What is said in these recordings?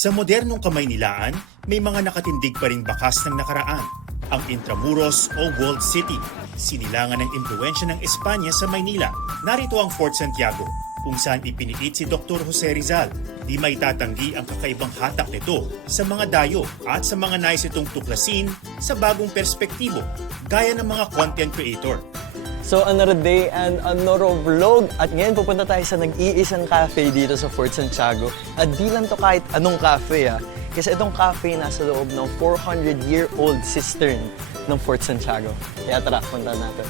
Sa modernong Kamaynilaan, may mga nakatindig pa ring bakas ng nakaraan. Ang Intramuros o Walled City, sinilangan ng impluwensya ng Espanya sa Maynila. Narito ang Fort Santiago, kung saan ipiniit si Dr. Jose Rizal. Di may tatanggi ang kakaibang hatak nito sa mga dayo at sa mga nais itong tuklasin sa bagong perspektibo, gaya ng mga content creator. So another day and another vlog. At ngayon pupunta tayo sa nag-iisang cafe dito sa Fort Santiago. At di lang to kahit anong cafe Kasi itong cafe nasa loob ng 400-year-old cistern ng Fort Santiago. Kaya tara, punta natin.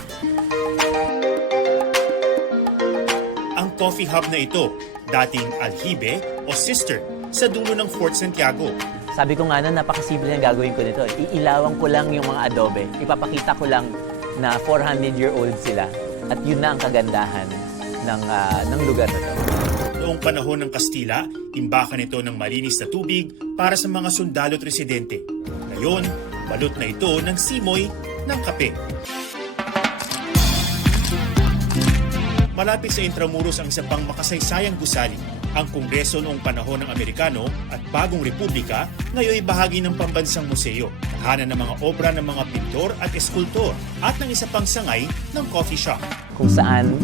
Ang coffee hub na ito, dating alhibe o cistern sa dulo ng Fort Santiago. Sabi ko nga na napakasimple na gagawin ko nito. Iilawan ko lang yung mga adobe. Ipapakita ko lang na 400-year-old sila. At yun na ang kagandahan ng lugar na to. Noong panahon ng Kastila, imbakan ito ng malinis na tubig para sa mga sundalo at residente. Ngayon, balot na ito ng simoy ng kape. Malapit sa Intramuros ang isa pang makasaysayang gusali. Ang Kongreso noong panahon ng Amerikano at Bagong Republika, ngayon bahagi ng pambansang museo. Tahanan ng mga obra ng mga pintor at eskultor at ng isa pang sangay ng coffee shop. Kung saan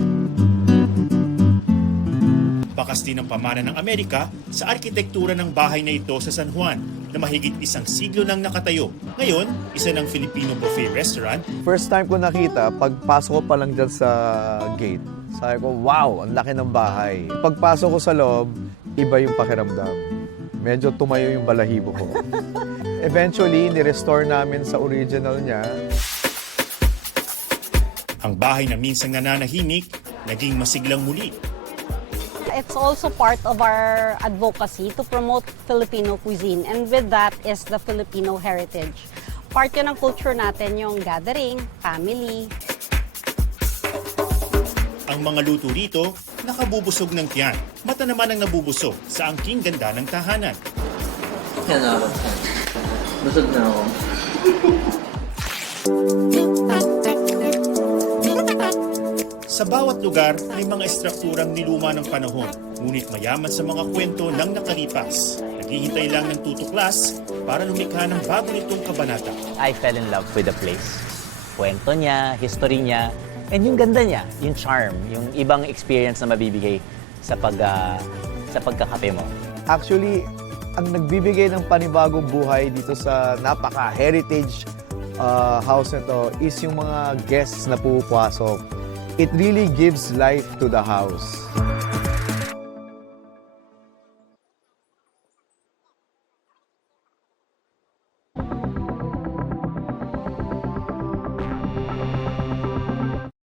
Bakas din ng pamana ng Amerika sa arkitektura ng bahay na ito sa San Juan na mahigit isang siglo nang nakatayo. Ngayon, isa ng Filipino buffet restaurant. First time ko nakita, pagpasok ko pa lang dyan sa gate, sabi ko, wow, ang laki ng bahay. Pagpasok ko sa loob, iba yung pakiramdam. Medyo tumayo yung balahibo ko. Eventually, ni-restore namin sa original niya. Ang bahay na minsang nananahimik, naging masiglang muli. It's also part of our advocacy to promote Filipino cuisine, and with that is the Filipino heritage. Part yun ng culture natin, yung gathering, family. Ang mga luto rito, nakabubusog ng tiyan. Mata naman ang nabubusog sa angking ganda ng tahanan. yan ako. Busog na ako. Sa bawat lugar may mga estrukturang niluma ng panahon, ngunit mayaman sa mga kwento ng nakalipas. Naghihintay lang ng tutuklas para lumikha ng bago nitong kabanata. I fell in love with the place. Kwento niya, history niya, and yung ganda niya, yung charm, yung ibang experience na mabibigay sa pagkakape mo. Actually, ang nagbibigay ng panibagong buhay dito sa napaka-heritage house na to is yung mga guests na pupasok. It really gives life to the house.